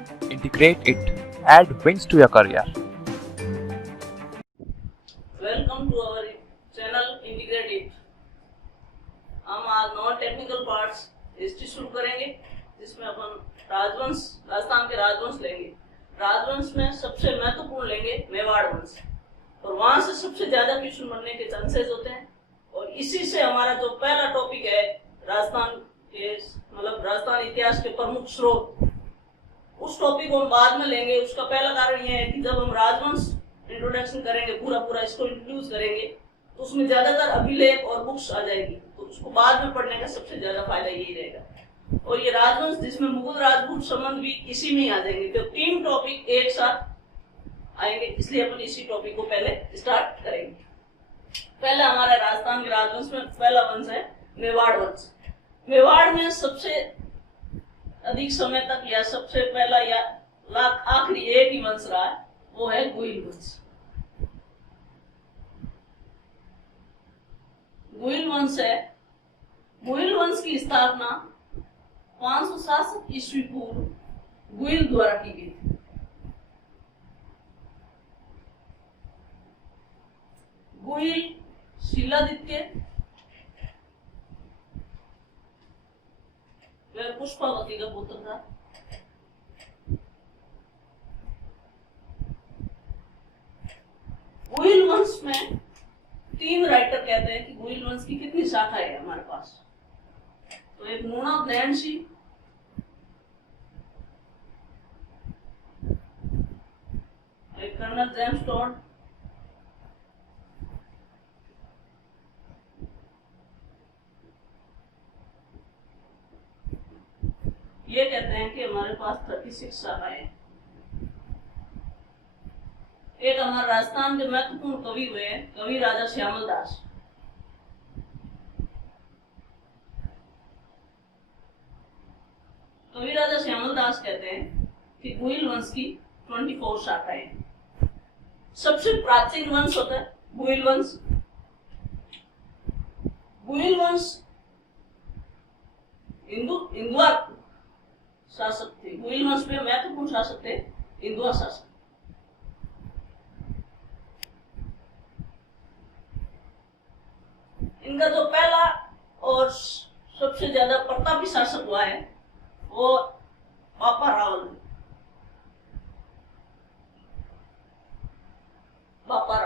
Integrate it. Add wins to your career. Welcome to our channel integrate it. हम आज non technical parts history शुरू करेंगे, जिसमें अपन राजस्थान के राजवंश लेंगे। राजवंश में सबसे महत्वपूर्ण लेंगे मेवाड़ वंश, और वहां से सबसे ज्यादा क्वेश्चन बनने के चांसेस होते हैं। और इसी से हमारा जो पहला टॉपिक है राजस्थान के राजस्थान इतिहास के प्रमुख स्रोत, उस टॉपिक को हम बाद में लेंगे। उसका पहला कारण यह है कि जब हम राजवंश इंट्रोडक्शन करेंगे, पूरा इसको इंट्रोड्यूस करेंगे, तो उसमें ज्यादातर अभिलेख और बुक्स आ जाएगी, तो उसको बाद में पढ़ने का सबसे ज्यादा फायदा यही रहेगा। और ये राजवंश जिसमें मुगल राजपूत संबंध भी इसी में ही आ जाएंगे, तो 3 टॉपिक एक साथ आएंगे, इसलिए अपन इसी टॉपिक को पहले स्टार्ट करेंगे। पहला हमारा राजस्थान के राजवंश में पहला वंश है मेवाड़ वंश। मेवाड़ में सबसे अधिक समय तक या सबसे पहला या आखिरी एक ही वंश रहा है, वो है गुइल वंश। गुइल वंश है। गुइल वंश की स्थापना 567 ईस्वी पूर्व गुइल द्वारा की गई थी। गुइल शिलादित्य वह पुष्पावती का पुत्र था। गुइल वंश में 3 राइटर कहते हैं कि गुइल वंश की कितनी शाखाएं है हमारे पास। तो एक नूणा नैन्सी, एक कर्नल जेम्स टॉड, ये कहते हैं कि हमारे पास 36 शाखाएं हैं। एक हमारे राजस्थान के महत्वपूर्ण कवि हुए कवि राजा श्यामल दास। कवि राजा श्यामल दास कहते हैं कि गुइल वंश की 24 शाखाएं हैं। सबसे प्राचीन वंश होता है गुइल वंश। गुइल वंश हिंदुआ शासक थे। गुइल वंश में महत्वपूर्ण शासक थे हिंदुआ शासक। इनका जो पहला और सबसे ज्यादा प्रतापी शासक हुआ है वो बापा रावल। बापा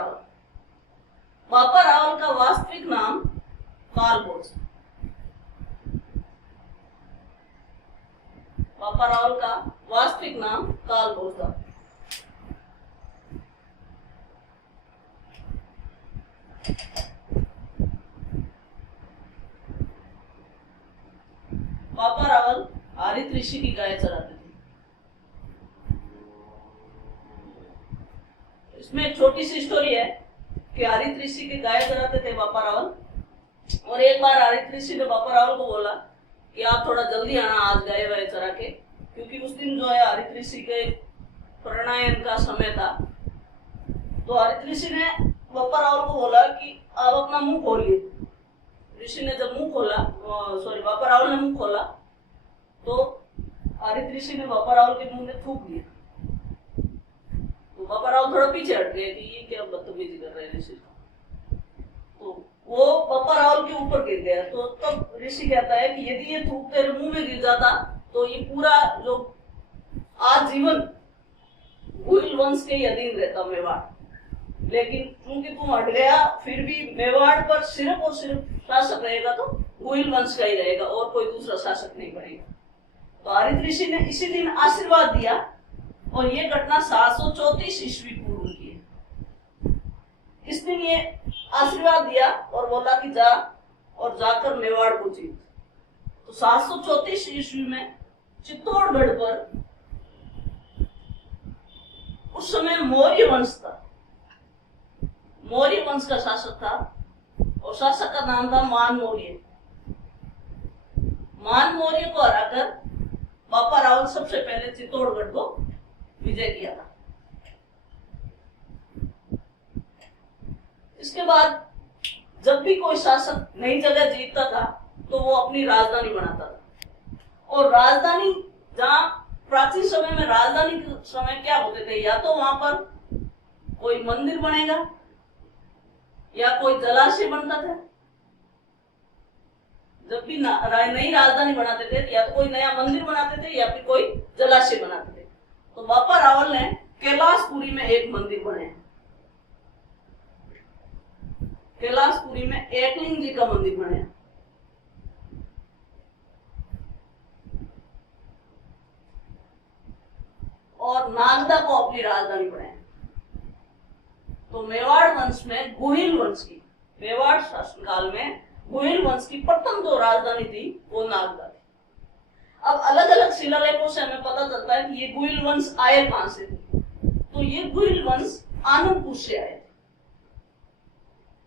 रावल का वास्तविक नाम कालभोज। बापा रावल का वास्तविक नाम कालभोज था। बापा रावल हरित ऋषि की गाय चराते थे। इसमें एक छोटी सी स्टोरी है कि हरित ऋषि के गाय चराते थे बापा रावल, और एक बार हरित ऋषि ने बापा रावल को बोला कि आप थोड़ा जल्दी आना आज गाय वाय चरा के, क्योंकि उस दिन जो है हरित ऋषि के प्रणायन का समय था। तो हरित ऋषि ने बापा रावल को बोला कि आप अपना मुंह खोलिए। ऋषि ने जब मुंह खोला, बापा रावल ने मुंह खोला, तो हरित ऋषि ने बापा रावल के मुंह में थूक दिया। तो बापा रावल थोड़ा पीछे हट गए कि ये क्या बदतमीजी कर रहे हैं ऋषि। तो वो बापा रावल के ऊपर गिर गया। तो तब ऋषि कहता है कि यदि ये थूक तेरे मुंह में गिर जाता तो ये पूरा जो आजीवन गुइल वंश के ही अधीन रहता मेवाड़। लेकिन क्योंकि तुम हट गया, फिर भी मेवाड़ पर सिर्फ और सिर्फ शासक रहेगा तो गुइल वंश का ही रहेगा, और कोई दूसरा शासक नहीं बनेगा। तो हरित ऋषि ने इसी दिन आशीर्वाद दिया, और ये घटना 734 ईस्वी पूर्व की है। इस दिन ये आशीर्वाद दिया और बोला कि जा और जाकर मेवाड़ को जीत। तो 734 ईस्वी में चित्तौड़गढ़ पर उस समय मौर्य वंश था। मौर्य वंश का शासक था, और शासक का नाम था मान मौर्य। मान मौर्य को हराकर बापा रावल सबसे पहले चित्तौड़गढ़ को विजय किया था। इसके बाद जब भी कोई शासक नई जगह जीतता था तो वो अपनी राजधानी बनाता था, और राजधानी जहां प्राचीन समय में राजधानी के समय क्या होते थे, या तो वहां पर कोई मंदिर बनेगा या कोई जलाशय बनता था। जब भी नई राजधानी बनाते थे या तो कोई नया मंदिर बनाते थे या फिर कोई जलाशय बनाते थे। तो बापा रावल ने कैलाशपुरी में एक मंदिर बनाया। कैलाशपुरी में एकलिंग जी का मंदिर बनाया। और नागदा को अपनी राजधानी बनाया। तो मेवाड़ वंश में गुहिल वंश की, मेवाड़ शासनकाल में गुहिल वंश की प्रथम जो राजधानी थी वो नागदा थी। अब अलग अलग शिलालेखों से हमें पता चलता है कि ये गुहिल वंश आए कहां से थे। तो ये गुहिल वंश आनंदपुर से आए थे।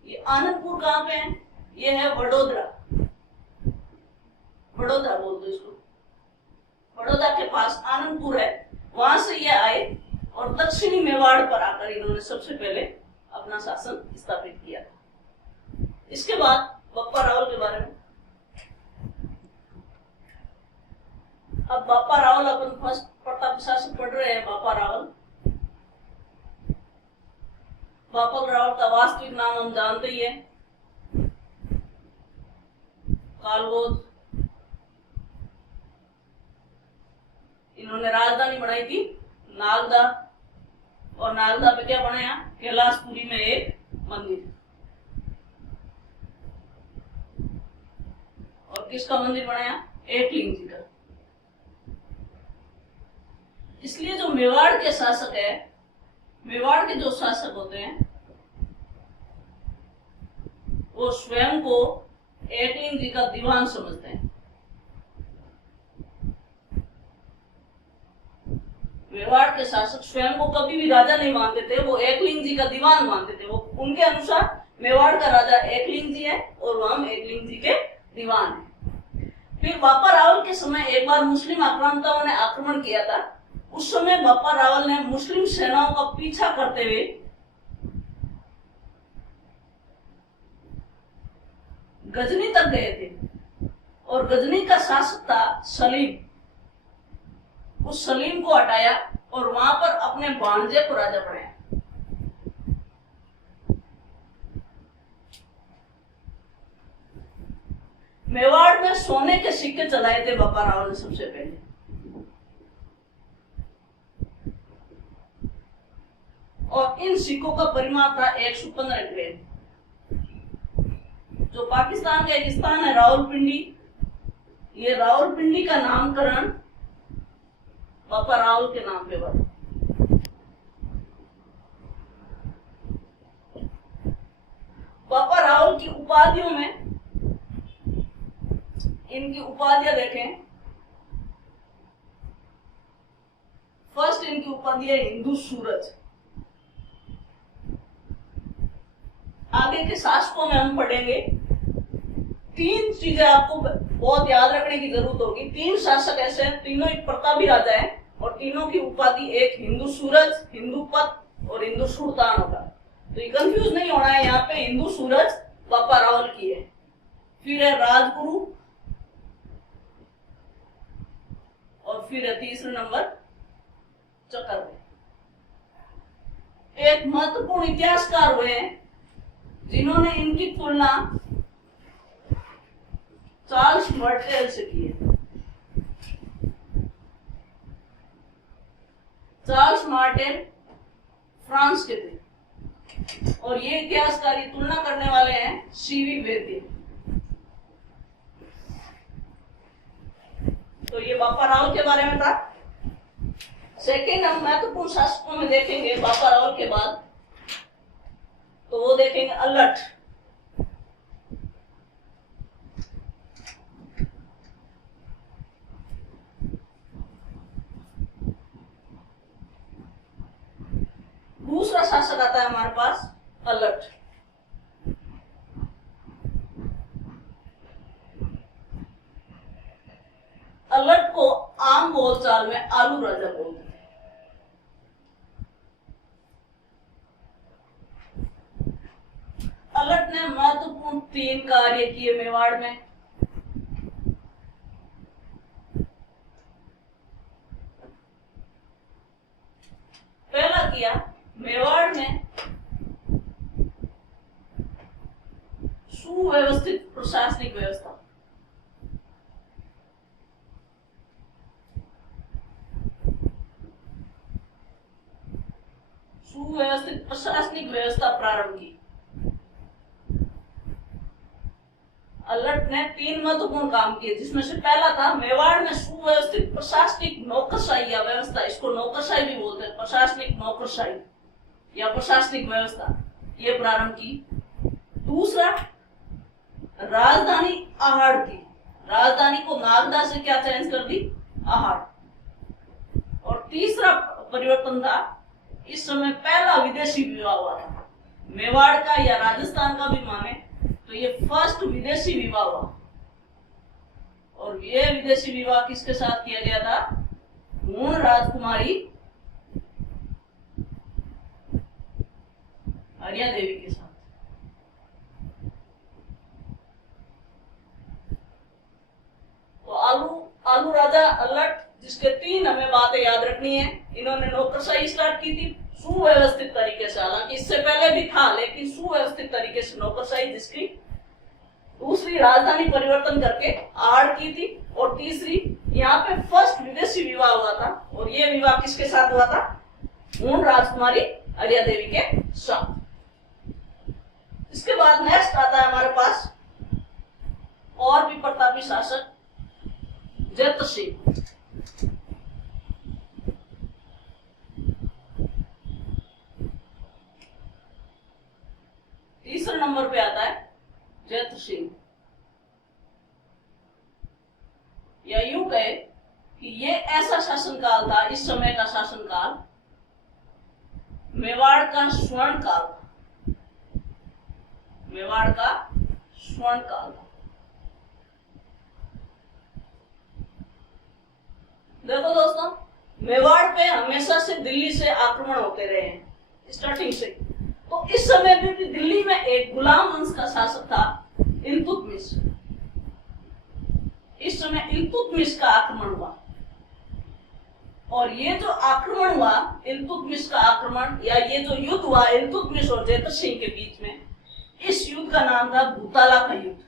ये आनंदपुर कहां पे है? ये है वडोदरा। वडोदरा बोल दो इसको। बड़ौदा के पास आनंदपुर है, वहां से ये आए और दक्षिणी मेवाड़ पर आकर इन्होंने सबसे पहले अपना शासन स्थापित किया था। इसके बाद बापा रावल के बारे में, अब बापा रावल अपन फर्स्ट प्रताप शासक पढ़ रहे हैं। बापा रावल, बापा रावल का वास्तविक नाम हम जानते ही है, कालगोज। इन्होंने राजधानी बनाई थी नागदा, और नागदा पे क्या बनाया? कैलाशपुरी में एक मंदिर। और किसका मंदिर बनाया? एकलिंग जी का। इसलिए जो मेवाड़ के शासक है, मेवाड़ के जो शासक होते हैं वो स्वयं को एकलिंग जी का दीवान समझते हैं। मेवाड़ के शासक स्वयं को कभी भी राजा नहीं मानते थे, वो एकलिंग जी का दीवान मानते थे। वो उनके अनुसार मेवाड़ का राजा एकलिंग जी है और हम एकलिंग जी के दीवान हैं। फिर बापा रावल के समय एक बार मुस्लिम आक्रांताओं ने आक्रमण किया था। उस समय बापा रावल ने मुस्लिम सेनाओं का पीछा करते हुए गजनी तक गए थे और गजनी का शासक था सलीम। उस सलीम को हटाया और वहां पर अपने भांजे को राजा बनाया। मेवाड़ में सोने के सिक्के चलाए थे बापा रावल ने सबसे पहले। और इन सिक्कों का परिमाण था 115 ग्राम। जो पाकिस्तान का एक स्थान है रावलपिंडी, ये रावलपिंडी का नामकरण बापा रावल के नाम पे हुआ। बापा रावल की उपाधियों में इनकी उपाधियां देखें। फर्स्ट इनकी उपाधि है हिंदू सूरज। आगे के शासकों में हम पढ़ेंगे। तीन चीजें आपको बहुत याद रखने की जरूरत होगी। तीन शासक ऐसे हैं, तीनों एक प्रतापी राजा हैं और तीनों की उपाधि एक हिंदू सूरज, हिंदू पत और हिंदू सुल्तान होगा। तो ये कंफ्यूज नहीं होना है। यहाँ पे हिंदू सूरज बापा रावल की है। फिर है राजगुरु और फिर है तीसरे नंबर चक्रवर्ती। एक महत्वपूर्ण इतिहासकार हुए हैं जिन्होंने इनकी तुलना चार्ल्स मार्टेल से की है। चार्ल्स मार्टेल फ्रांस के थे और ये इतिहासकार तुलना करने वाले हैं सीवी वेद्य। तो ये बापा रावल के बारे में था। सेकेंड हम महत्वपूर्ण शासकों में देखेंगे बापा रावल के बाद, तो वो देखेंगे अल्लट। दूसरा शासक आता है हमारे पास अल्लट। अल्लट को आम बोलचाल में आलू राजा बोलते हैं। अल्लट ने महत्वपूर्ण 3 कार्य किए मेवाड़ में। किया, मेवाड़ में सुव्यवस्थित प्रशासनिक व्यवस्था, सुव्यवस्थित प्रशासनिक व्यवस्था प्रारंभ की। अलर्ट ने 3 महत्वपूर्ण काम किए, जिसमें से पहला था मेवाड़ में सुव्यवस्थित प्रशासनिक नौकरशाही या व्यवस्था, इसको नौकरशाही भी बोलते हैं, प्रशासनिक नौकरशाही या प्रशासनिक व्यवस्था, ये प्रारंभ की। दूसरा, राजधानी आहड़ की, राजधानी को नागदा से क्या चेंज कर दी, आहड़। और तीसरा परिवर्तन था, इस समय पहला विदेशी विवाह हुआ था, मेवाड़ का या राजस्थान का भी माने तो ये फर्स्ट विदेशी विवाह हुआ। और ये विदेशी विवाह किसके साथ किया गया था, मूण राजकुमारी हरिया देवी के साथ। तो आलू राजा अलर्ट, जिसके 3 हमें बातें याद रखनी है। इन्होंने नौकरशाही स्टार्ट की थी सुव्यवस्थित तरीके से, हालांकि इससे पहले भी था, लेकिन सुव्यवस्थित तरीके से नौकरशाही, जिसकी दूसरी राजधानी परिवर्तन करके आहड़ की थी। और तीसरी, यहाँ पे फर्स्ट विदेशी विवाह हुआ था, और ये विवाह किसके साथ हुआ था, मूण राजकुमारी हरिया देवी के साथ। इसके बाद नेक्स्ट आता है हमारे पास और भी प्रतापी शासक जैत सिंह। तीसरे नंबर पे आता है जैत सिंह, या यूं कहे कि ये ऐसा शासनकाल था, इस समय का शासनकाल मेवाड़ का स्वर्ण काल था, मेवाड़ का स्वर्ण काल था। देखो दोस्तों, मेवाड़ पे हमेशा से दिल्ली से आक्रमण होते रहे हैं स्टार्टिंग से। तो इस समय भी दिल्ली में एक गुलाम वंश का शासक था इल्तुतमिश। इस समय इल्तुतमिश का आक्रमण हुआ, और ये जो आक्रमण हुआ, इल्तुतमिश का आक्रमण या ये जो युद्ध हुआ इल्तुतमिश और जैत सिंह के बीच में, इस युद्ध का नाम था भूताला का युद्ध।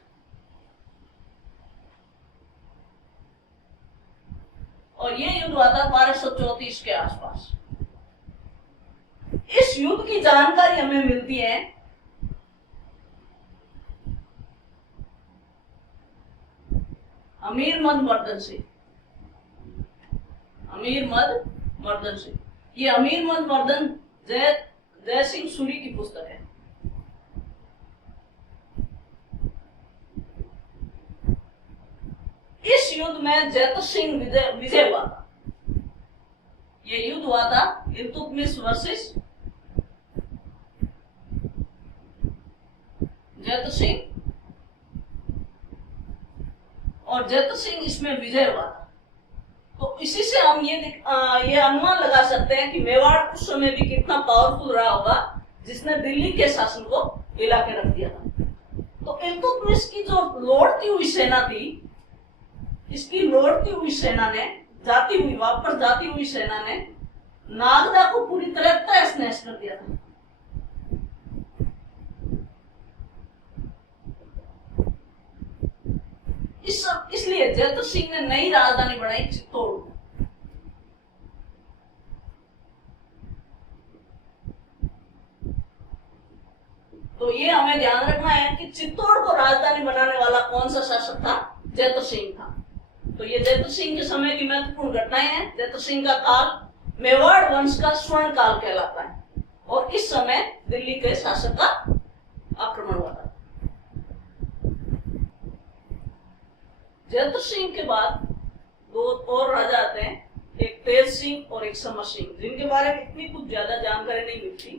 और ये युद्ध हुआ था 1234 के आसपास। इस युद्ध की जानकारी हमें मिलती है अमीर मद मर्दन से। अमीर मद मर्दन से, ये अमीर मद मर्दन जय सिंह सूरी की पुस्तक है। इस युद्ध में जैत सिंह विजय हुआ था। ये युद्ध हुआ था इल्तुतमिश वर्सेस जैत सिंह, और जैत सिंह इसमें विजय हुआ था। तो इसी से हम ये अनुमान लगा सकते हैं कि मेवाड़ उस समय भी कितना पावरफुल रहा होगा, जिसने दिल्ली के शासन को हिला के रख दिया था। तो इल्तुतमिश की जो लौटती हुई सेना थी, इसकी लौटती हुई सेना ने, वापस जाती हुई सेना ने नागदा को पूरी तरह तहस नहस कर दिया था। इसलिए जैत सिंह ने नई राजधानी बनाई चित्तौड़। तो ये हमें ध्यान रखना है कि चित्तौड़ को राजधानी बनाने वाला कौन सा शासक था, जैत सिंह था। तो ये जैत सिंह के समय की महत्वपूर्ण घटनाएं हैं। जैत सिंह का काल मेवाड़ वंश का स्वर्ण काल कहलाता है, और इस समय दिल्ली के शासक का आक्रमण हुआ था। जैत सिंह के बाद 2 और राजा आते हैं, एक तेज सिंह और एक समर सिंह, जिनके बारे में इतनी कुछ ज्यादा जानकारी नहीं मिलती,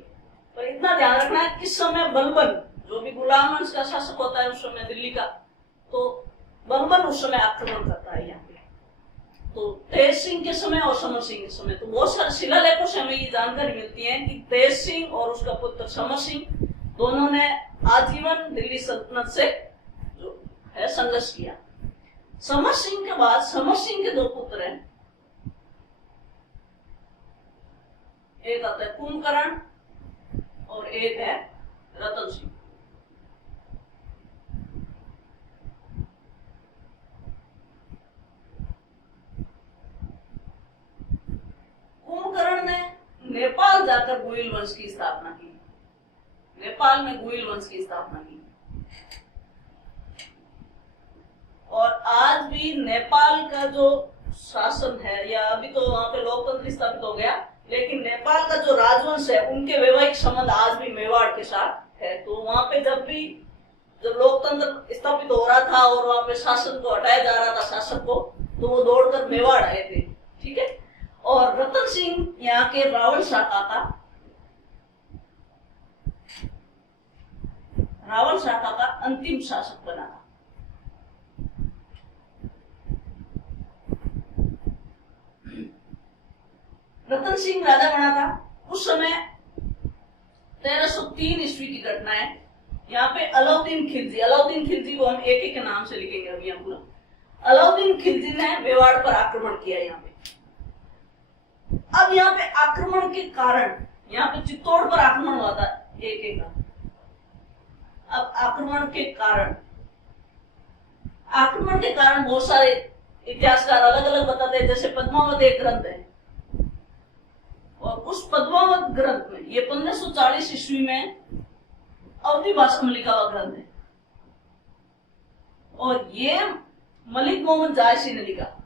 पर इतना ध्यान रखना है इस समय बलबन, जो भी गुलाम वंश का शासक होता है उस समय दिल्ली का, तो बलबन उस समय आक्रमण करता है यहाँ पे। तो तेज सिंह के समय और समर सिंह के समय तो बहुत सारे शिलालेखों से हमें ये जानकारी मिलती है कि तेज सिंह और उसका पुत्र समर सिंह दोनों ने आजीवन दिल्ली सल्तनत से जो है संघर्ष किया। समर सिंह के बाद समर सिंह के 2 पुत्र हैं, एक आता है कुंभकर्ण और एक है रतन सिंह। कुंभकर्ण ने नेपाल जाकर गुइल वंश की स्थापना की। नेपाल में गुइल वंश की स्थापना की और आज भी नेपाल का जो शासन है, या अभी तो वहां पे लोकतंत्र स्थापित हो गया, लेकिन नेपाल का जो राजवंश है उनके वैवाहिक संबंध आज भी मेवाड़ के साथ है। तो वहां पे जब लोकतंत्र स्थापित हो रहा था और वहां पे शासन को हटाया जा रहा था, शासक को, तो वो दौड़कर मेवाड़ आए थे। ठीक है। और रतन सिंह यहाँ के रावण शाखा का अंतिम शासक बना था। रतन सिंह राजा बना था उस समय 1303 ईस्वी की घटना है। यहाँ पे अलाउद्दीन खिलजी को हम एक एक के नाम से लिखेंगे अभी यहाँ पूरा। अलाउद्दीन खिलजी ने मेवाड़ पर आक्रमण किया यहाँ पे। अब यहाँ पे आक्रमण के कारण, यहाँ पे चित्तौड़ पर आक्रमण हुआ था एक एक का। अब आक्रमण के कारण बहुत सारे इतिहासकार अलग अलग बताते हैं। जैसे पद्मावत एक ग्रंथ है और उस पद्मावत ग्रंथ में ये 1540 ईस्वी में अवधी भाषा में लिखा हुआ ग्रंथ है और ये मलिक मोहम्मद जायसी ने लिखा।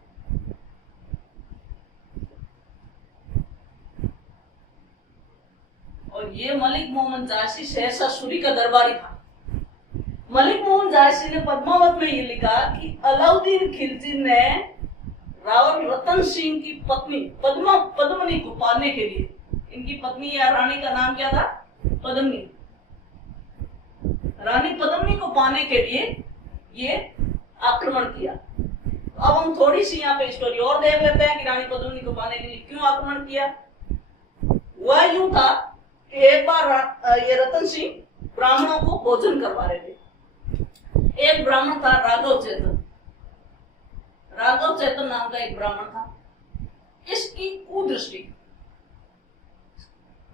और ये मलिक मोहम्मद जायसी सहसा सूरी का दरबारी था। मलिक मोहम्मद जायसी ने पद्मावत में ये लिखा कि अलाउद्दीन खिलजी ने रावण रतन सिंह की पत्नी पद्मनी को पाने के लिए, इनकी पत्नी या रानी का नाम क्या था? पद्मनी। रानी पद्मनी को पाने के लिए ये आक्रमण किया। अब हम थोड़ी सी यहाँ पे स्टोरी और देख लेते हैं कि रानी पद्मनी को पाने के लिए क्यों आक्रमण किया। वह यूं था कि एक बार ये रतन सिंह ब्राह्मणों को भोजन करवा रहे थे। एक ब्राह्मण था राघव चेतन नाम का एक ब्राह्मण था। इसकी कुदृष्टि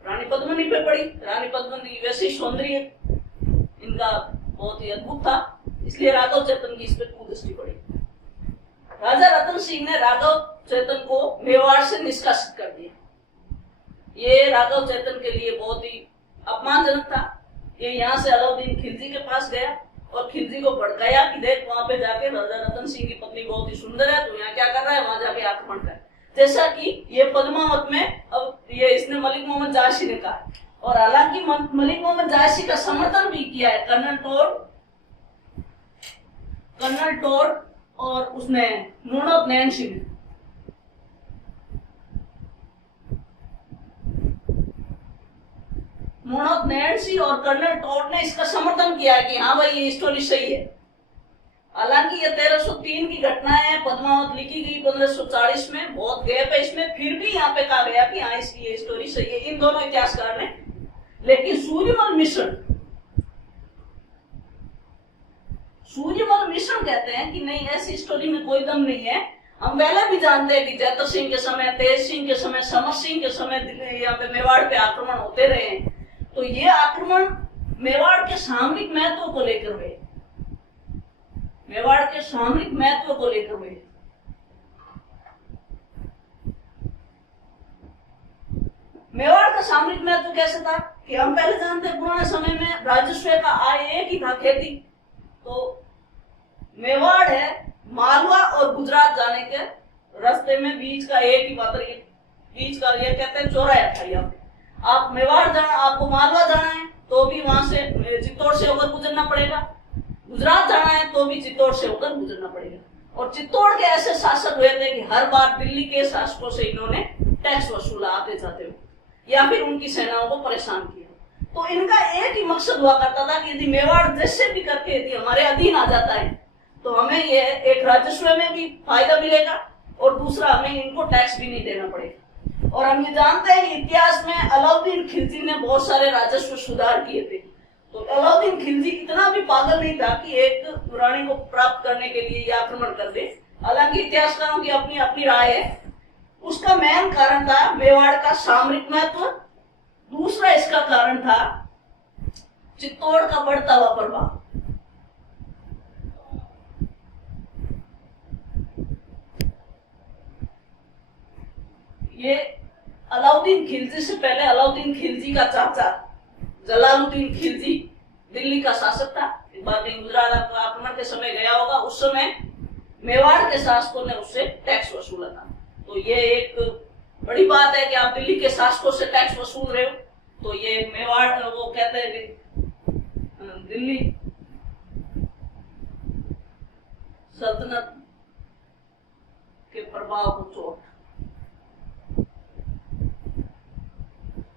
रानी पद्मनी पे पड़ी। रानी पद्मनी वैसे सौंदर्य इनका बहुत ही अद्भुत था, इसलिए राघव चेतन की इस पे कुदृष्टि पड़ी। राजा रतन सिंह ने राघव चेतन को मेवाड़ से निष्कासित कर दिया। ये राघव चेतन के लिए बहुत ही अपमानजनक था। ये यहाँ से अलाउद्दीन खिलजी के पास गया और खिलजी को भड़काया कि देख वहां पे जाके राजा रतन सिंह की पत्नी बहुत ही सुंदर है, तो यहाँ क्या कर रहा है, वहां जाके आक्रमण कर। जैसा कि ये पद्मावत में अब ये इसने मलिक मोहम्मद जायसी ने कहा। और हालांकि मलिक मोहम्मद जायसी का समर्थन भी किया है कर्नल टोर और उसने नूनोत नैन सिंह ने। नूनोत नैन सिंह और कर्नल टोर ने इसका समर्थन किया है कि हाँ भाई ये स्टोरी सही है। हालांकि ये 1303 की घटना है, पद्मावत लिखी गई 1540 में, बहुत गैप है इसमें, फिर भी यहाँ पे कहा गया कि हाँ इसकी ये स्टोरी सही है इन दोनों इतिहासकार ने। लेकिन सूर्यमल मिश्रण कहते हैं कि नहीं, ऐसी स्टोरी में कोई दम नहीं है। हम पहले भी जानते हैं कि जैतर सिंह के समय, तेज सिंह के समय, समर सिंह के समय यहाँ पे मेवाड़ पे आक्रमण होते रहे हैं। तो ये आक्रमण मेवाड़ के सामरिक महत्व को लेकर हुए, मेवाड़ के सामरिक महत्व को लेकर हुए। मेवाड़ का सामरिक महत्व कैसे था कि हम पहले जानते हैं पुराने समय में राजस्व का आय एक ही था, खेती। तो मेवाड़ है मालवा और गुजरात जाने के रास्ते में बीच का एक ही पात्र, बीच का ये कहते हैं चौराया था। यहाँ पे आप मेवाड़ जाना, आपको मालवा जाना है तो भी वहां से चित्तौड़ से होकर गुजरना पड़ेगा, गुजरात जाना है तो भी चित्तौड़ से होकर गुजरना पड़ेगा। और चित्तौड़ के ऐसे शासक हुए थे कि हर बार दिल्ली के शासकों से इन्होंने टैक्स वसूला आते जाते हुए, या फिर उनकी सेनाओं को परेशान किया। तो इनका एक ही मकसद हुआ करता था कि यदि मेवाड़ जैसे भी करके यदि हमारे अधीन आ जाता है तो हमें ये एक राजस्व में भी फायदा मिलेगा और दूसरा हमें इनको टैक्स भी नहीं देना पड़ेगा। और हम ये जानते हैं कि इतिहास में अलाउद्दीन खिलजी ने बहुत सारे राजस्व सुधार किए थे। तो अलाउद्दीन खिलजी इतना भी पागल नहीं था कि एक रानी को प्राप्त करने के लिए ये आक्रमण कर दे। हालांकि इतिहासकारों की अपनी अपनी राय है। उसका मेन कारण था मेवाड़ का सामरिक महत्व। दूसरा इसका कारण था चित्तौड़ का बढ़ता हुआ प्रभाव। ये अलाउद्दीन खिलजी से पहले अलाउद्दीन खिलजी का चाचा जलालुद्दीन खिलजी दिल्ली का शासक था। एक बार कहीं गुजरात आक्रमण के समय गया होगा, उस समय मेवाड़ के शासकों ने उससे टैक्स वसूला था। तो ये एक बड़ी बात है कि आप दिल्ली के शासकों से टैक्स वसूल रहे हो। तो ये मेवाड़, वो कहते हैं कि दिल्ली सल्तनत के प्रभाव को चोट।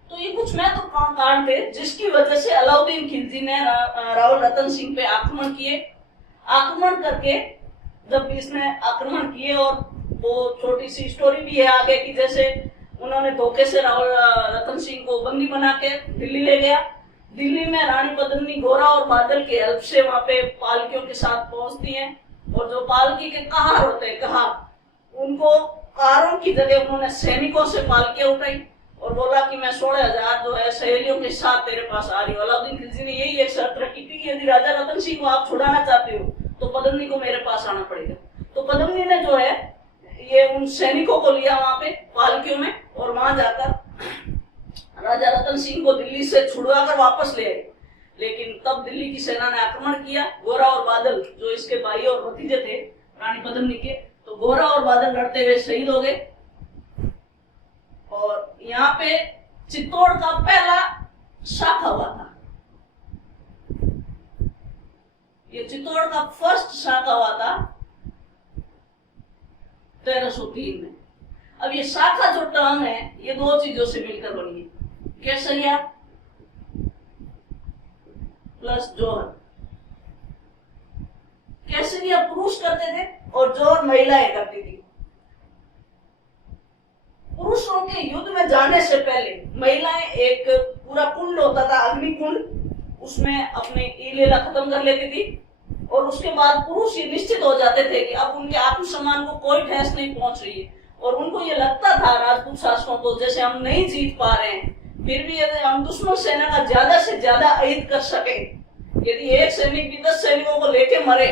तो ये कुछ महत्वपूर्ण कारण थे जिसकी वजह से अलाउद्दीन खिलजी ने राव रतन सिंह पे आक्रमण किए। आक्रमण करके जब इसने आक्रमण किए, और वो छोटी सी स्टोरी भी है आगे की, जैसे उन्होंने धोखे से राव रतन सिंह को बंदी बना के दिल्ली ले गया। दिल्ली में रानी पद्मिनी गोरा और बादल के हेल्प से वहां पे पालकियों के साथ पहुंचती हैं, और जो पालकी के कहार होते हैं, कहार, उनको कारों की जगह उन्होंने सैनिकों से पालकियां उठाई और बोला कि मैं 16,000 जो है सहेलियों के साथ तेरे पास आ रही हूँ। अलाउद्दीन खिलजी ने यही एक शर्त रखी थी कि यदि राजा रतन सिंह को आप छुड़ाना चाहते हो तो पद्मिनी को मेरे पास आना पड़ेगा। तो पद्मिनी ने जो है ये उन सैनिकों को लिया वहां पे पालकियों में, और वहां जाकर राजा रतन सिंह को दिल्ली से छुड़वा कर वापस ले आई। लेकिन तब दिल्ली की सेना ने आक्रमण किया। गोरा और बादल जो इसके भाई और भतीजे थे रानी पद्मिनी के, तो गोरा और बादल लड़ते हुए शहीद हो गए। और यहाँ पे चित्तौड़ का पहला शाखा हुआ था। ये चित्तौड़ का फर्स्ट शाखा हुआ था 1303 में। अब ये शाखा जो टर्म है ये दो चीजों से मिलकर बनी है, केसरिया प्लस जोहर। केसरिया पुरुष करते थे और जोहर महिलाएं करती थी। पुरुषों के युद्ध में जाने से पहले महिलाएं एक पूरा कुंड होता था, अग्नि कुंड, उसमें अपनी लीला खत्म कर लेती थी। और उसके बाद पुरुष ये निश्चित हो जाते थे कि अब उनके आत्मसम्मान को कोई ठेस नहीं पहुंच रही है। और उनको ये लगता था राजपूत शासकों को, जैसे हम नहीं जीत पा रहे हैं, फिर भी यदि हम दुश्मन सेना का ज्यादा से ज्यादा अहित कर सके, यदि एक सैनिक भी 10 सैनिकों को लेके मरे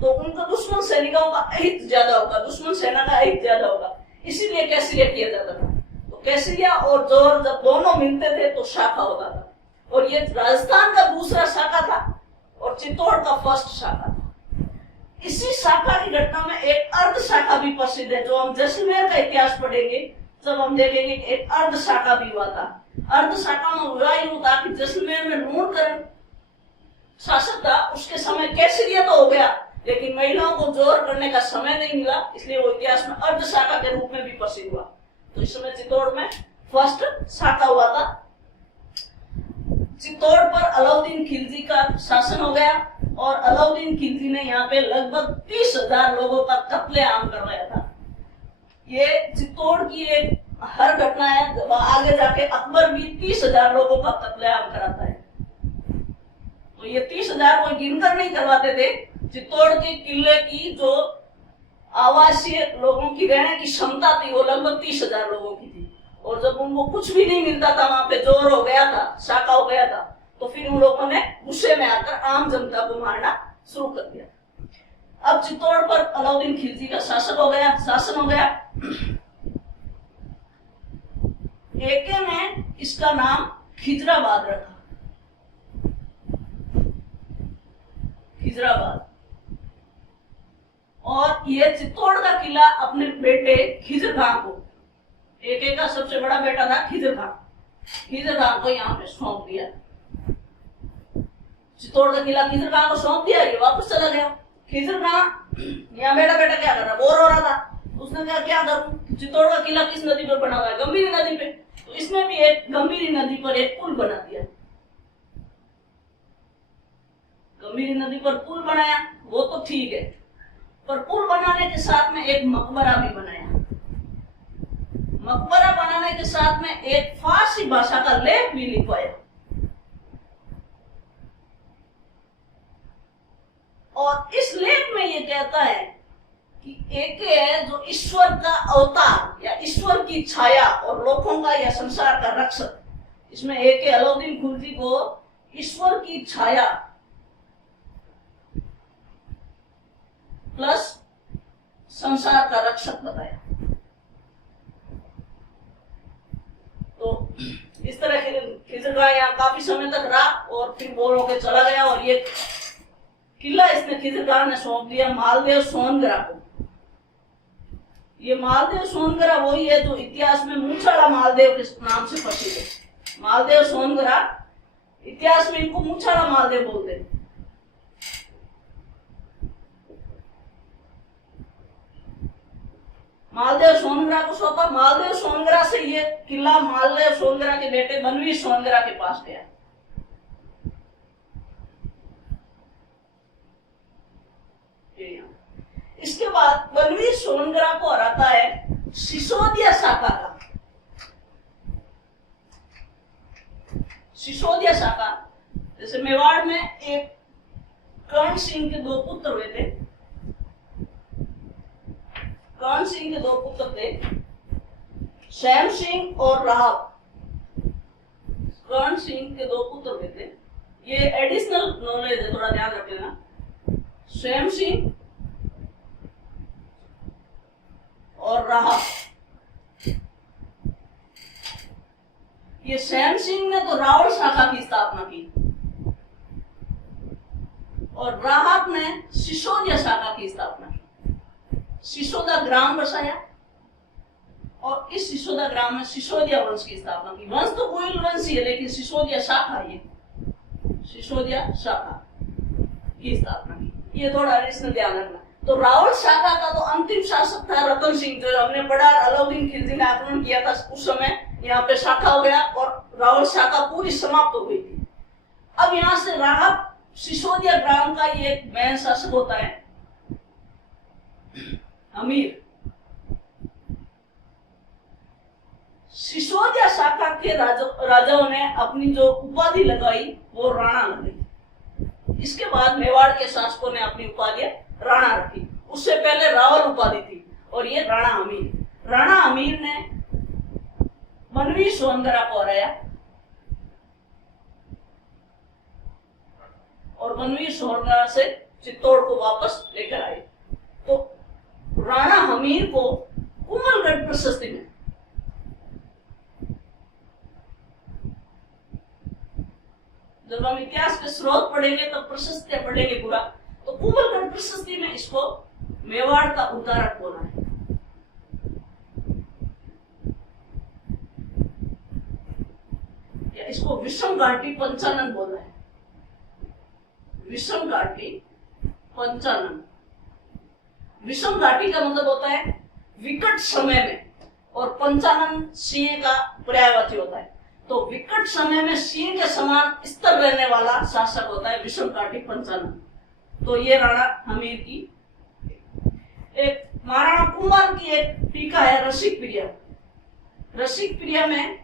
तो उनका दुश्मन सैनिकों का अहित ज्यादा होगा, दुश्मन सेना का अहित ज्यादा होगा। इसीलिए कैसरिया किया जाता था। तो कैसरिया और जोहर जब दोनों मिलते थे तो शाखा होता था। और ये राजस्थान का दूसरा शाखा था और चित्तौड़ का फर्स्ट शाखा था। इसी शाखा की घटना में एक अर्ध शाखा भी प्रसिद्ध है। जो हम जैसलमेर का इतिहास पढ़ेंगे तब हम देखेंगे कि एक अर्ध शाखा भी हुआ था। अर्ध शाखा में हुआ यूं था कि जैसलमेर में लूणकरण शासक था, उसके समय कैसरिया तो हो गया, लेकिन महिलाओं को जोर करने का समय नहीं मिला, इसलिए वो इतिहास में अर्ध शाखा के रूप में भी प्रसिद्ध हुआ। तो इस समय चित्तौड़ में फर्स्ट शाखा हुआ था। चित्तौड़ पर अलाउद्दीन खिलजी का शासन हो गया और अलाउद्दीन खिलजी ने यहाँ पे लगभग 30,000 लोगों का कत्लेआम करवाया था। ये चित्तौड़ की एक हर घटना है। जब आगे जाके अकबर भी 30,000 लोगों का कत्लेआम कराता है। तो ये 30,000 को गिनकर नहीं करवाते थे। चित्तौड़ के किले की जो आवासीय लोगों की रहने की क्षमता थी वो लगभग 30,000 लोगों की थी। और जब उनको कुछ भी नहीं मिलता था, वहां पे जोर हो गया था, शाखा हो गया था, तो फिर उन लोगों ने गुस्से में आकर आम जनता को मारना शुरू कर दिया। अब चित्तौड़ पर अलाउद्दीन खिलजी का शासन हो गया। एके ने इसका नाम खिजराबाद रखा। खिजराबाद। और ये चित्तौड़ का किला अपने बेटे खिजर खां को, एक का सबसे बड़ा बेटा था खिजर खां को यहाँ पे सौंप दिया। चित्तौड़ का किला खिजर खां को सौंप दिया, ये वापस चला गया। खिजर खां यहाँ बेटा क्या कर रहा, बोर हो रहा था। उसने कहा क्या करूं, चित्तौड़ का किला किस नदी पर बना हुआ है, गंभीरी नदी पे। तो इसने भी एक गंभीरी नदी पर एक पुल बना दिया। गंभीरी नदी पर पुल बनाया, वो तो ठीक है, पर पुल बनाने के साथ में एक मकबरा भी बनाया। मकबरा बनाने के साथ में एक फारसी भाषा का लेख भी लिखवाया। और इस लेख में ये कहता है कि एक है जो ईश्वर का अवतार या ईश्वर की छाया और लोगों का या संसार का रक्षक। इसमें एक है अलाउद्दीन खिलजी को ईश्वर की छाया प्लस संसार का रक्षक बताया। तो इस तरह खिजरगाह यहाँ काफी समय तक रहा और फिर बोर होकर चला गया और ये किला इसने खिजरगाह ने सौंप दिया मालदेव सोनगरा को। ये मालदेव सोनगरा वही है जो इतिहास में मूछाड़ा मालदेव के नाम से प्रसिद्ध है। मालदेव सोनगरा इतिहास में इनको मूछाड़ा मालदेव बोलते हैं। मालदेव सोनगरा को सौंपा। मालदेव सोनगरा से ये किला मालदेव सोनगरा के बेटे बनवीर सोनगरा के पास गया। इसके बाद बनवीर सोनगरा को हराता है सिसोदिया शाखा का। सिसोदिया शाखा जैसे मेवाड़ में एक कर्ण सिंह के दो पुत्र हुए थे। कर्ण सिंह के दो पुत्र थे श्याम सिंह और राहब। कर्ण सिंह के दो पुत्र हुए थे। ये एडिशनल नॉलेज है, थोड़ा ध्यान रख लेना। श्याम सिंह और राहब। ये श्याम सिंह ने तो रावण शाखा की स्थापना की और राहब ने सिसोदिया शाखा की स्थापना की। सिसोदा ग्राम बसाया और इस सिसोदा ग्राम में सिसोदिया वंश की स्थापना की। वंश तो गोयल वंश ही है लेकिन सिसोदिया शाखा, ये सिसोदिया शाखा की स्थापना की। ये थोड़ा इसमें ध्यान रखना। तो रावण शाखा का तो अंतिम शासक था रतन सिंह, जो हमने पढ़ा अलाउद्दीन खिलजी ने आक्रमण किया था उस समय यहाँ पे शाखा हो गया और रावण शाखा पूरी समाप्त हो गई थी। अब यहाँ से राहब सिसोदिया ग्राम का ये एक मेन शासक होता है अमीर। सिसोदिया शाखा के राजाओं ने अपनी जो उपाधि लगाई वो राणा लगाई। इसके बाद मेवाड़ के शासकों ने अपनी उपाधि राणा रखी। उससे पहले रावल उपाधि थी और ये राणा अमीर। राणा अमीर ने बनवीर सोनगरा को हराया और बनवीर सोनगरा से चित्तौड़ को वापस लेकर आए। तो राणा हमीर को कुमलगढ़ प्रशस्ति में जब हम इतिहास के स्रोत पढ़ेंगे तो प्रशस्तियां पढ़ेंगे पूरा, तो कुमलगढ़ प्रशस्ति में इसको मेवाड़ का उद्धारक बोला है। या इसको विषम घाटी पंचानन बोला है। विषम घाटी पंचानन। विषम घाटी का मतलब होता है विकट समय में और पंचानन सिंह का पर्यायवाची होता है। तो विकट समय में सिंह के समान स्तर रहने वाला शासक होता है विषम घाटी पंचानन। तो ये राणा हमीर की एक महाराणा कुंभा की एक टीका है रसिक प्रिया। रसिक प्रिया में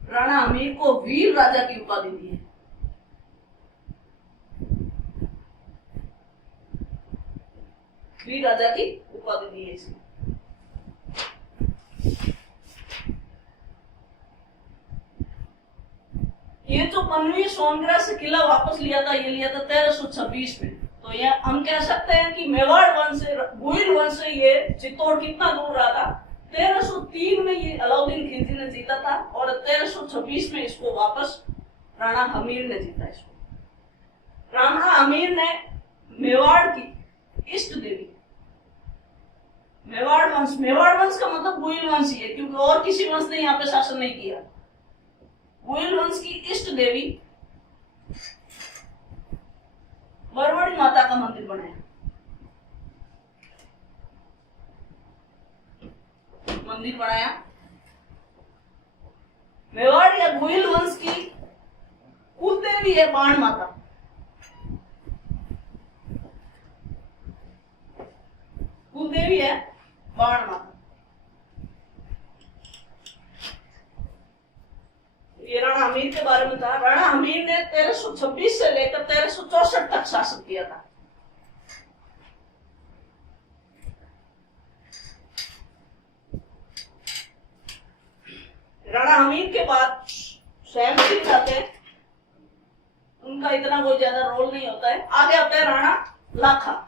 राणा हमीर को वीर राजा की उपाधि दी है। वीर राजा की उपाधि दी है इसमें। ये जो बनवीर सोनगरा से किला वापस लिया था, ये लिया था 1326 में। तो ये हम कह सकते हैं कि मेवाड़ वंश से, गोइल वंश से ये चित्तौड़ कितना दूर रहा था। 1303 में ये अलाउद्दीन खिलजी ने जीता था और 1326 में इसको वापस राणा हमीर ने जीता। इसको राणा हमीर ने मेवाड़ की इष्ट देवी, मेवाड़ वंश का मतलब गोइल वंश ही है क्योंकि और किसी वंश ने यहाँ पे शासन नहीं किया। गोइल वंश की इष्ट देवी बरवड़ी माता का मंदिर बनाया। मेवाड़ या गोइल वंश की कुल देवी है बाण माता। कुल देवी है बाण माता। ये राणा हमीर के बारे में था। राणा हमीर ने 1326 से लेकर 1364 तक शासन किया था। लाखा।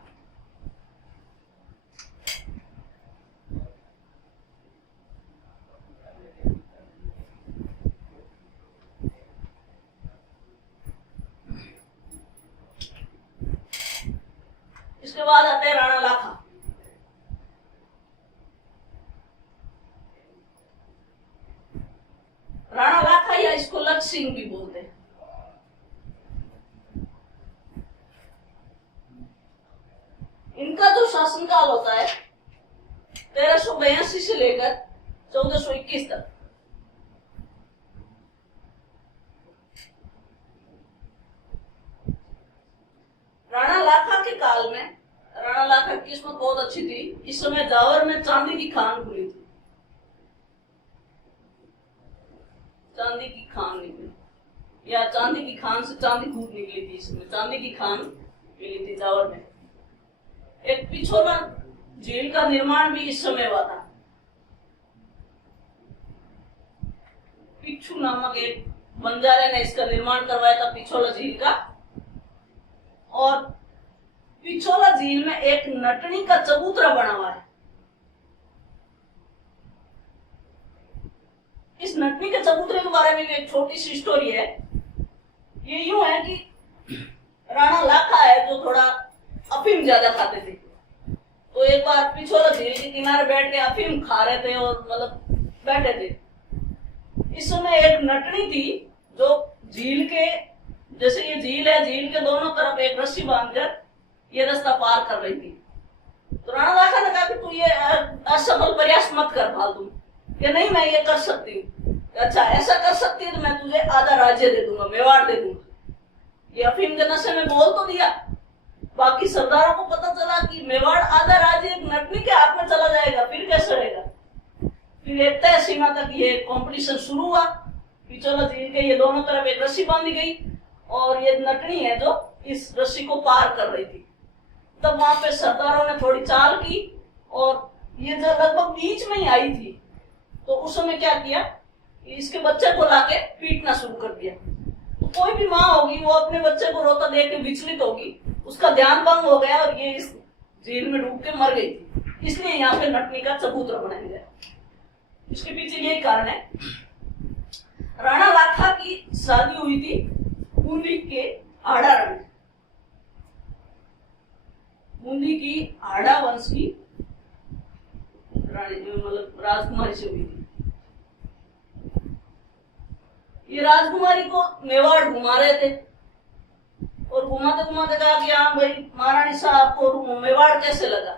इसके बाद आते हैं राणा लाखा। राणा लाखा या इसको लक्ष्य सिंह भी बोलते हैं। इनका जो शासनकाल होता है 1382 से लेकर 1421 तक। राणा लाखा के काल में राणा लाखा की किस्मत बहुत अच्छी थी। इस समय जावर में चांदी की खान खुली थी, चांदी की खान निकली, या चांदी की खान से चांदी खूब निकली थी। इसमें चांदी की खान मिली थी जावर में। एक पिछोला झील का निर्माण भी इस समय हुआ था। पिच्छू नामक एक बंजारे ने इसका निर्माण करवाया था, पिछोला झील का। और पिछोला झील में एक नटनी का चबूतरा बना हुआ है। इस नटनी के चबूतरे के बारे में भी एक छोटी सी स्टोरी है। ये यूं है कि राणा लाखा है जो थोड़ा अफीम ज्यादा खाते थे, तो एक बार पिछोला झील के किनारे बैठ के अफीम खा रहे थे और मतलब बैठे थे। इस समय एक नटनी थी जो झील के, जैसे ये झील है, झील के दोनों तरफ एक रस्सी बांधकर ये रास्ता पार कर रही थी। तो राणा लाखा ने कहा कि तू ये असफल प्रयास मत कर फालतू, कि नहीं मैं ये कर सकती हूँ। अच्छा ऐसा कर सकती है तो मैं तुझे आधा राज्य दे दूंगा, मेवाड़ दे दूंगा। ये अफीम के नशे में बोल तो दिया। बाकी सरदारों को पता चला कि मेवाड़ आधा राज्य एक नटनी के हाथ में चला जाएगा, फिर कैसे रहेगा। फिर एक तय सीमा तक ये कंपटीशन शुरू हुआ। पिछोला झील के ये दोनों तरफ एक रस्सी बांधी गई और ये नटनी है जो इस रस्सी को पार कर रही थी। तब वहां पे सरदारों ने थोड़ी चाल की और ये जो लगभग बीच में ही आई थी, तो उस समय क्या किया, इसके बच्चे को लाके पीटना शुरू कर दिया। तो कोई भी माँ होगी वो अपने बच्चे को रोता देख के विचलित होगी, उसका ध्यान भंग हो गया और ये इस झील में डूब के मर गई थी। इसलिए यहाँ पे नटनी का चबूतरा बनाया गया। इसके पीछे यही कारण है। राणा लाखा की शादी हुई थी बूंदी के आड़ा रानी, बूंदी की आड़ा वंश की रानी, जो मतलब राजकुमारी से हुई थी। ये राजकुमारी को मेवाड़ घुमा रहे थे और घुमाते घुमाते कहा कि हाँ भाई महारानी साहब को मेवाड़ कैसे लगा।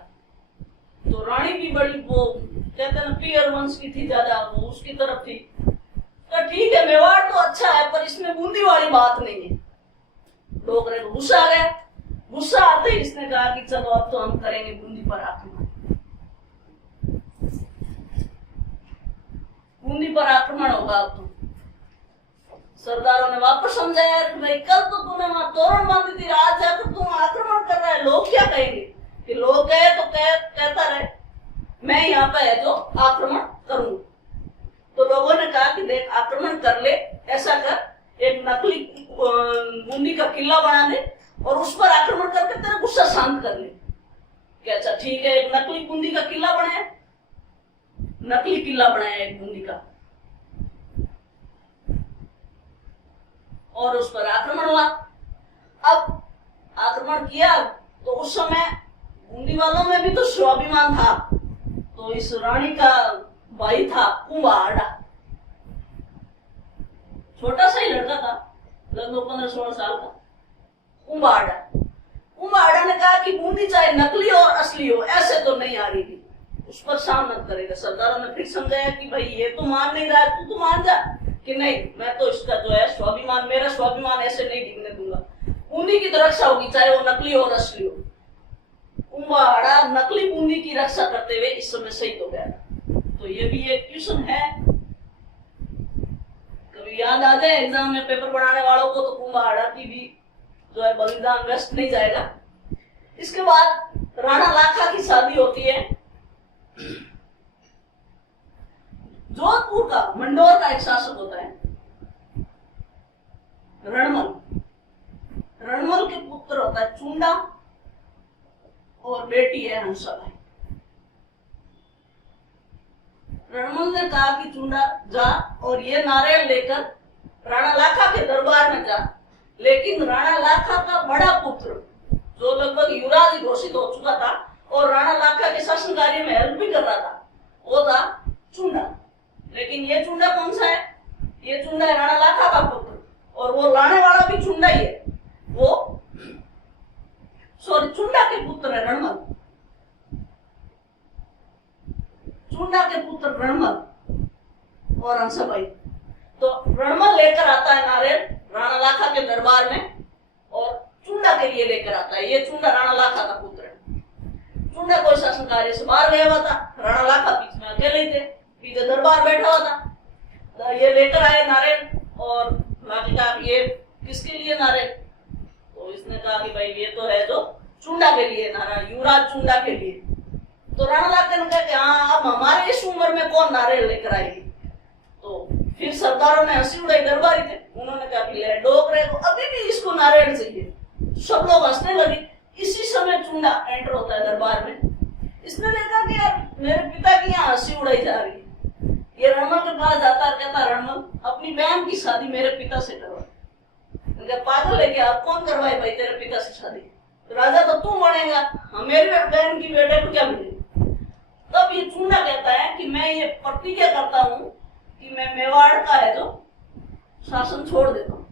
तो रानी भी बड़ी वो कहते हैं ना पियर वंश की थी, ज्यादा वो उसकी तरफ थी। तो ठीक है मेवाड़ तो अच्छा है पर इसमें बूंदी वाली बात नहीं है। डोगरे को गुस्सा आ गया। गुस्सा आते ही इसने कहा कि चलो अब तो हम करेंगे बूंदी पर आक्रमण। बूंदी पर आक्रमण होगा अब तो। सरदारों ने वापस समझाया कि भाई कल तो तूने वहां तोरण बांधी थी, आज जाकर तू आक्रमण कर रहा है, लोग क्या कहेंगे। कि लोग गए तो कहता रहे मैं यहाँ पे है जो आक्रमण करूंगा। तो लोगों ने कहा कि देख आक्रमण कर ले, ऐसा कर एक नकली बूंदी का किला बना दे और उस पर आक्रमण करके तेरा गुस्सा शांत कर ले। क्या अच्छा ठीक है, एक नकली बूंदी का किला बनाया, नकली किला बनाया एक बूंदी का और उस पर आक्रमण हुआ। अब आक्रमण किया तो उस समय बूंदी वालों में भी तो स्वाभिमान था। तो इस रानी का भाई था कुंभाड़ा, छोटा सा ही लड़का था, लगभग 15-16 साल का कुंभाड़ा। कुंभाड़ा ने कहा कि बूंदी चाहे नकली और असली हो ऐसे तो नहीं आ रही थी, उस पर सामना करेगा। सरदारों ने फिर समझाया कि भाई ये तो मान नहीं रहा है, तू तो मान जा कि नहीं मैं तो इसका जो है स्वाभिमान, मेरा स्वाभिमान ऐसे नहीं गिरने दूंगा। बूंदी की तो रक्षा होगी चाहे वो नकली हो और असली हो। कुंभाड़ा नकली बूंदी की रक्षा करते हुए इस समय शहीद हो गया। तो ये भी एक क्वेश्चन है, कभी याद आ जाए एग्जाम में पेपर बनाने वालों को, तो कुंभाड़ा की भी जो है बलिदान व्यस्त नहीं जाएगा। इसके बाद राणा लाखा की शादी होती है जोधपुर का, मंडोर का एक शासक होता है रणमल। रणमल के पुत्र होता है चुंडा और बेटी है हंसाबाई। रणमल ने कहा कि चुंडा जा और ये नारियल लेकर राणा लाखा के दरबार में जा, लेकिन राणा लाखा का बड़ा पुत्र जो लगभग युवराज घोषित हो चुका था और राणा लाखा के शासन कार्य में हेल्प भी कर रहा था, वो था चुंडा। लेकिन ये चुंडा कौन सा है? ये चुंडा है राणा लाखा का पुत्र, और वो लाने वाला भी चुंडा ही है। वो सॉरी, चुंडा के पुत्र है रणमल, चुंडा के पुत्र रणमल और हंसाबाई। तो रणमल लेकर आता है नारियल राणा लाखा के दरबार में और चुंडा के लिए लेकर आता है। ये चुंडा राणा लाखा का पुत्र है। चुंडा कोई शासन कार्य से बाहर गया हुआ था, राणा लाखा बीच में अकेले थे, पीछे दरबार बैठा हुआ था। तो ये लेकर आए नारियल और लाखा कहा ये किसके लिए नारियल? तो इसने कहा कि भाई ये तो है जो चुंडा के लिए, नारियल युवराज चुंडा के लिए। तो राणा लाखा ने कहा कि हाँ, अब हमारे इस उम्र में कौन नारियल लेकर आएगी? तो फिर सरदारों ने हंसी उड़ाई, दरबारी थे, उन्होंने कहा कि ले डोगरे को अभी भी इसको नारियल चाहिए। सब लोग हंसने लगे। इसी समय चुंडा एंटर होता है दरबार में। इसने देखा कि यार मेरे पिता की यहाँ हंसी उड़ाई जा रही है। ये रणमल के पास जाता है, कहता रणमल अपनी बहन की शादी मेरे पिता से करवा। पागल है क्या, आप कौन करवाए भाई तेरे पिता से शादी? तो राजा तो तू बनेगा, मेरी बहन की बेटे को क्या मिलेगा? तब ये चुंडा कहता है कि मैं ये प्रतिज्ञा करता हूं कि मैं मेवाड़ का है जो शासन छोड़ देता हूं।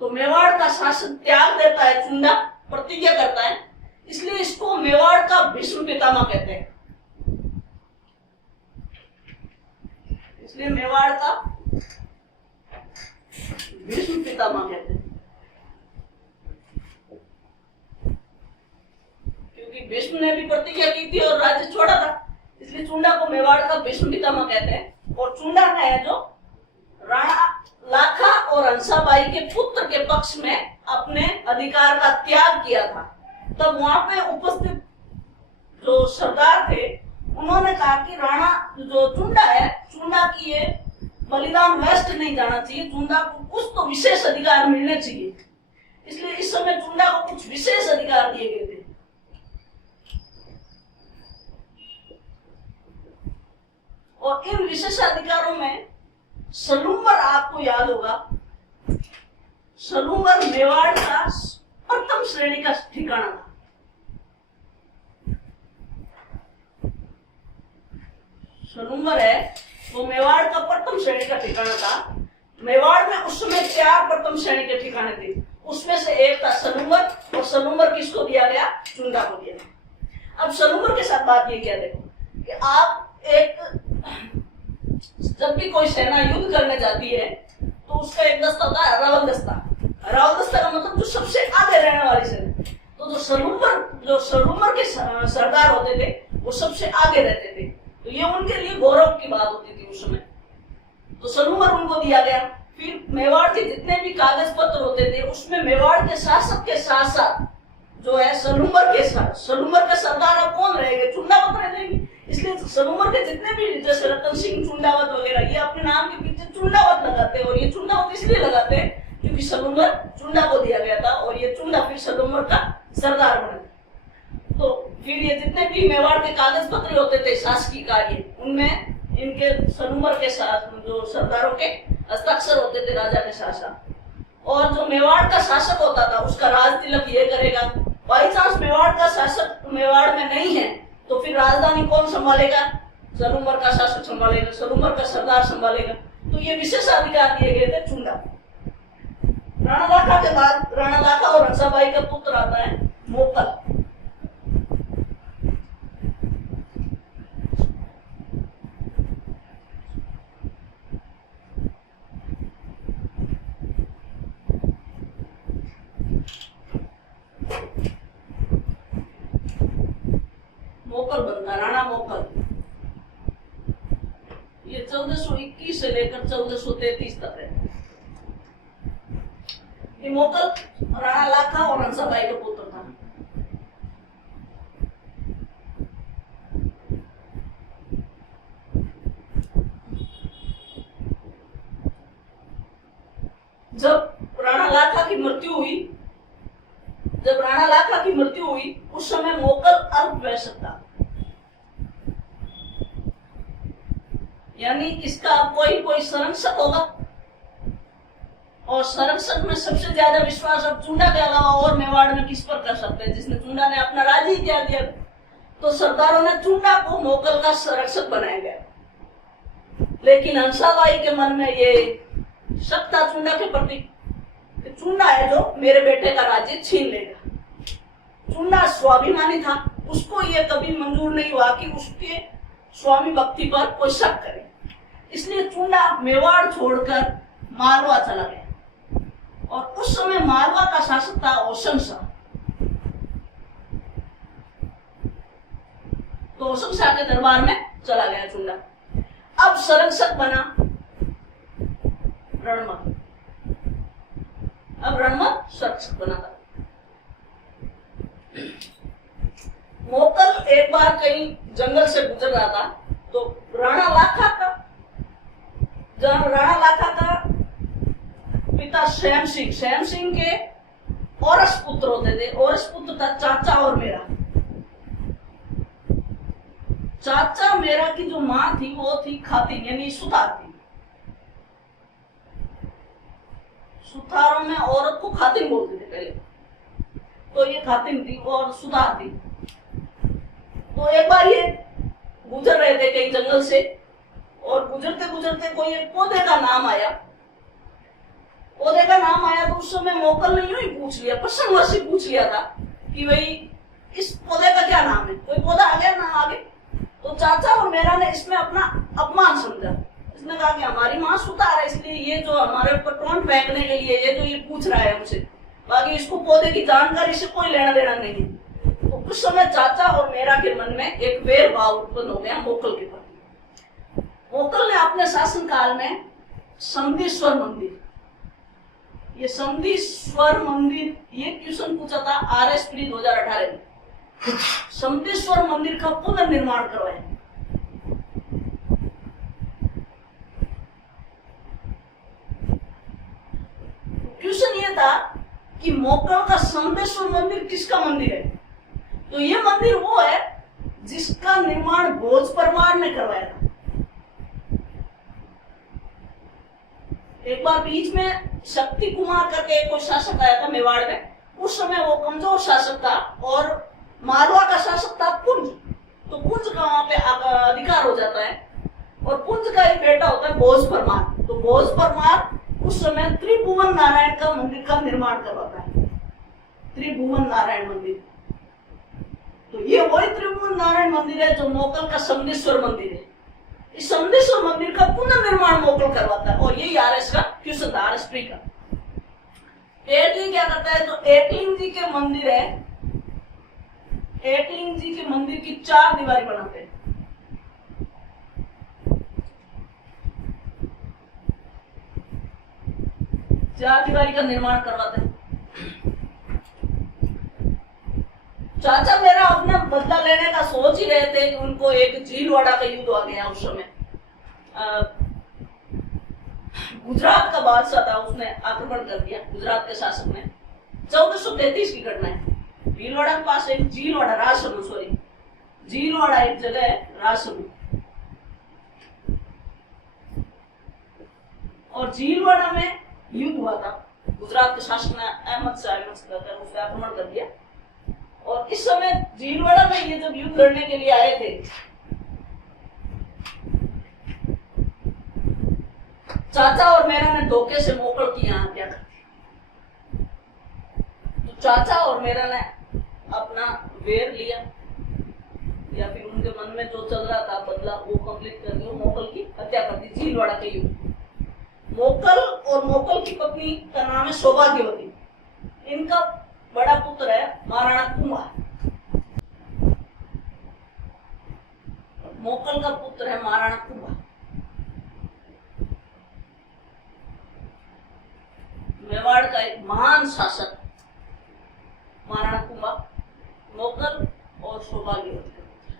तो मेवाड़ का शासन त्याग देता है चुंडा, प्रतिज्ञा करता है। इसलिए इसको मेवाड़ का भीष्म पितामह कहते हैं। इसलिए मेवाड़ का भीष्म पितामह कहते हैं, क्योंकि भीष्म ने भी प्रतिज्ञा की थी और राज्य छोड़ा था। इसलिए चुंडा को मेवाड़ का भीष्म पितामह कहते हैं। और चुंडा है जो राणा लाखा और हंसाबाई के पुत्र के पक्ष में अपने अधिकार का त्याग किया था। तब वहां पे उपस्थित जो सरदार थे उन्होंने कहा कि राणा जो चुंडा है, चुंडा की ये बलिदान वेस्ट नहीं जाना चाहिए, चुंडा को कुछ तो विशेष अधिकार मिलने चाहिए। इसलिए इस समय चुंडा को कुछ विशेष अधिकार दिए गए थे। और इन विशेष अधिकारों में सलूम्बर, आपको याद होगा, सलूम्बर मेवाड़ का प्रथम श्रेणी का ठिकाना था। सलूम्बर है वो मेवाड़ का प्रथम श्रेणी का ठिकाना था। मेवाड़ में उस समय 4 प्रथम श्रेणी के ठिकाने थे, उसमें से एक था सलूम्बर, और सलूम्बर किसको दिया गया? चुंडा को दिया गया। अब सलूम्बर के साथ बात ये क्या, देखो कि आप जब भी कोई सेना युद्ध करने जाती है तो उसका एक दस्ता होता है रावल दस्ता। रावल दस्ता का मतलब जो सबसे आगे रहने वाली सेना। तो जो सलूम्बर के सरदार होते थे वो सबसे आगे रहते थे, तो ये उनके लिए गौरव की बात होती थी उस समय। तो सलूम्बर उनको दिया गया। फिर मेवाड़ के जितने भी कागज पत्र होते थे उसमें मेवाड़ के शासक के साथ साथ जो है सलूम्बर का सरदार अब कौन रहेंगे? चुंडावत रहेंगे। इसलिए सलूम्बर के जितने भी, जैसे रतन सिंह चुंडावत वगैरह, ये अपने नाम के पीछे चुंडावत लगाते हैं। और ये चुंडावत इसलिए लगाते हैं क्योंकि सलूम्बर चुंडा को दिया गया था और ये चुंडा फिर सलूम्बर का सरदार बना। तो फिर ये जितने भी मेवाड़ के कागज पत्र होते थे शासकीय कार्य, उनमें इनके सलूम्बर के साथ जो सरदारों के हस्ताक्षर होते थे राजा के साथ। और जो मेवाड़ का शासक होता था उसका राज तिलक ये करेगा। बाई चांस मेवाड़ का शासक मेवाड़ में नहीं है तो फिर राजधानी कौन संभालेगा? सलूम्बर का शासक संभालेगा, सलूम्बर का सरदार संभालेगा। तो ये विशेष अधिकार दिए गए थे चुंडा। राणा लाखा के बाद राणा लाखा और हंसाबाई का पुत्र आता है मोकल। मोकल बनता, राणा मोकल। ये 1421 से लेकर 1433 तक है। ये मोकल राणा लाखा और हंसाबाई का पुत्र था। जब राणा लाखा की मृत्यु हुई उस समय मोकल अल्पवयस्क था, यानी इसका अब कोई संरक्षक होगा, और संरक्षक में सबसे ज्यादा विश्वास अब चुंडा के अलावा और मेवाड़ में किस पर कर सकते हैं, जिसने चुंडा ने अपना राज्य ही त्याग दिया। तो सरदारों ने चुंडा को मोकल का संरक्षक बनाया गया, लेकिन हंसाबाई के मन में ये शक था चुंडा के प्रति, चुंडा है जो मेरे बेटे का राज्य छीन लेगा। चुंडा स्वाभिमानी था, उसको ये कभी मंजूर नहीं हुआ कि उसके स्वामी भक्ति पर कोई शक करे, इसलिए चुंडा मेवाड़ छोड़कर मालवा चला गया, और उस समय मालवा का शासक था होशंग शाह। तो होशंग शाह के दरबार में चला गया चुंडा। अब संरक्षक बना रणमल, अब रणमल संरक्षक बना था। मोकल एक बार कहीं जंगल से गुजर रहा था, तो राणा लाखा का पिता श्याम सिंह के औरस पुत्र होते थे। औरस पुत्र था चाचा और मेरा। चाचा मेरा की जो माँ थी वो थी खातिन, यानी सुतार थी। सुतारों में औरत को खातिन बोलते थे पहले, तो ये खातिन थी और सुतार थी। तो एक बार ये गुजर रहे थे कहीं जंगल से, और गुजरते गुजरते कोई एक पौधे का नाम आया। तो उस समय मोकल ने यूं ही पूछ लिया, प्रसन्नवश ही पूछ लिया था कि भाई इस पौधे का क्या नाम है, कोई पौधा आ गया ना आगे। तो चाचा और मेरा ने इसमें अपना अपमान समझा। इसने कहा कि हमारी माँ सुतार है, इसलिए ये जो हमारे ऊपर टोंट फेंकने के लिए ये जो ये पूछ रहा है हमसे, बाकी इसको पौधे की जानकारी से कोई लेना देना नहीं है। तो उस समय चाचा और मेरा के मन में एक वैर भाव उत्पन्न हो गया मोकल के प्रति। मोकल ने अपने शासनकाल में समधीश्वर मंदिर, ये समधीश्वर मंदिर, ये क्वेश्चन पूछा था RSPD 2018 में, समधीश्वर मंदिर का पुनर्निर्माण करवाया। क्वेश्चन ये था कि मोकल का समधेश्वर मंदिर किसका मंदिर है। तो ये मंदिर वो है जिसका निर्माण भोज परमार ने करवाया था। एक बार बीच में शक्ति कुमार करके कोई शासक आया था मेवाड़ में, उस समय वो कमजोर शासक था, और मालवा का शासक था पुंज। तो पुंज का वहां पे अधिकार हो जाता है, और पुंज का एक बेटा होता है भोज परमार। तो भोज परमार उस समय त्रिभुवन नारायण का मंदिर का निर्माण करवाता है, त्रिभुवन नारायण मंदिर। तो ये वही त्रिभुवन नारायण मंदिर है जो मोकल का समधेश्वर मंदिर है। इस समधेश्वर मंदिर का पुनर्निर्माण मोकल करवाता है, और यही RS का क्वेश्चन था, RSP का। एकलिंग क्या करता है, तो एकलिंग जी के मंदिर है, एकलिंग जी के मंदिर की 4 दीवारी बनाते हैं। चार दीवारी का निर्माण करवाते हैं। चाचा मेरा अपना बदला लेने का सोच ही रहे थे कि उनको एक झीलवाड़ा का युद्ध आ गया। उस समय गुजरात का बादशाह था, उसने आक्रमण कर दिया, गुजरात के शासक ने। 1433 की घटना है। भीलवाड़ा के पास एक झीलवाड़ा, राजसमंद, सॉरी झीलवाड़ा एक जगह है, राजसमंद। और झीलवाड़ा में युद्ध हुआ था। गुजरात के शासक ने अहमद शाह कहकर उस पर आक्रमण कर दिया। और इस समय झीलवाड़ा में ये जब युद्ध लड़ने के लिए आए थे, चाचा और मेरा ने धोखे से मोकल की यहाँ क्या कर। तो चाचा और मेरा ने अपना वेर लिया, या फिर उनके मन में जो चल रहा था बदला, वो कंप्लीट कर दिया, मोकल की हत्या कर दी झीलवाड़ा के युद्ध। मोकल और मोकल की पत्नी का नाम है सौभाग्यवती। इनका बड़ा पुत्र है महाराणा कुंभा। मोकल का पुत्र है महाराणा कुंभा। मेवाड़ का एक महान शासक महाराणा कुंभा, मोकल और सौभाग्यवती का पुत्र।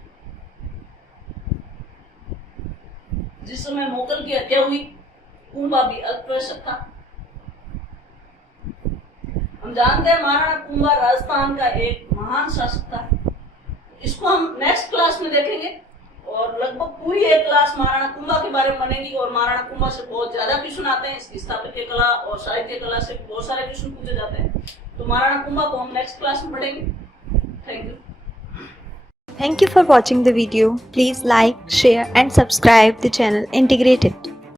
जिस समय मोकल की हत्या हुई, कुंभा भी अल्पवयस्क था। हम जानते हैं महाराणा कुंभा राजस्थान का एक महान शासक था। इसको हम नेक्स्ट क्लास में देखेंगे और लगभग पूरी एक क्लास महाराणा कुंभा के बारे में बनेगी। और महाराणा कुंभा से बहुत ज्यादा क्वेश्चन आते हैं, इसकी स्थापत्य कला और साहित्य कला से बहुत सारे क्वेश्चन पूछे जाते हैं। तो महाराणा कुंभा को हम नेक्स्ट क्लास में पढ़ेंगे। Thank you. Thank you for watching the video. Please like, share and subscribe the channel Integrated.